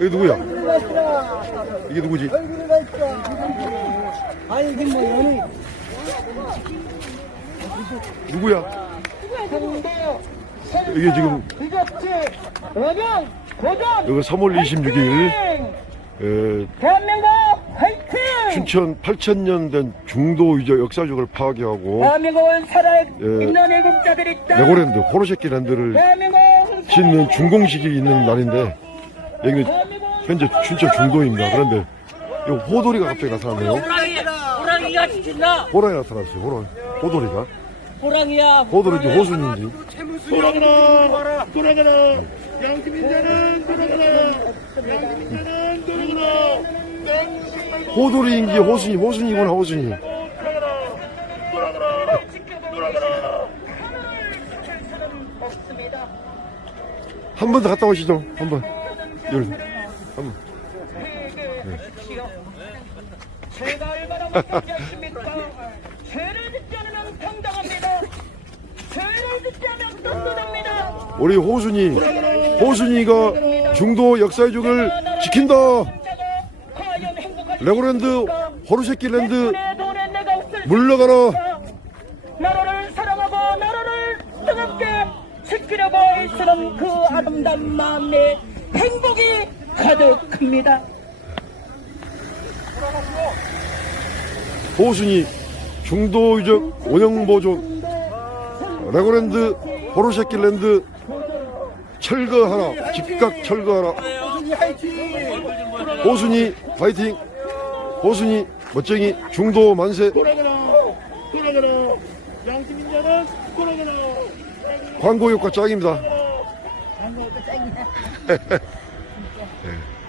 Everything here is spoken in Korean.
이게 누구야? 이게 누구지? 아니 이게 뭐 연예인 누구야? 이게 지금 여기 3월 26일 에, 대한민국 화이팅 춘천 8천년 된 중도 유적 역사적을 파괴하고 대한민국은 살아 예. 있는 애국자들이 있다 레고랜드 호로새끼랜드를 대한민국은 짓는 준공식이 있는 날인데 여기는 현재 춘천 중도입니다. 그런데 이 호돌이가 갑자기 나타났네요. 호랑이가 지킨다 호랑이 나타났어요. 호랑이. 호돌이가. 호랑이야 호돌인지 호순인지. 돌아가라 돌아가라 양심인자는 돌아가라 양심인자는 돌아가라 호돌이인지 호순이, 호순이구나, 호순이. 한 번 더 갔다 오시죠. 한 번. 열, 한 번. 제가 얼마나 못하겠습니까 죄를 짓지 않으면 당당합니다 죄를 짓지 않으면 떴습니다 우리 호순이, 호순이가 중도 역사유적을 지킨다. 레고랜드, 없을 물러가라. 나라를 사랑하고 나라를 뜨겁게 지키려고 애쓰는 그 아름다운 마음에 행복이 가득합니다. 호순이 중도 유적 운영보존 레고랜드 호루새끼랜드 철거하라 즉각 철거하라. 호순이 파이팅 호순이 멋쟁이 중도 만세. 광고 효과 짱입니 다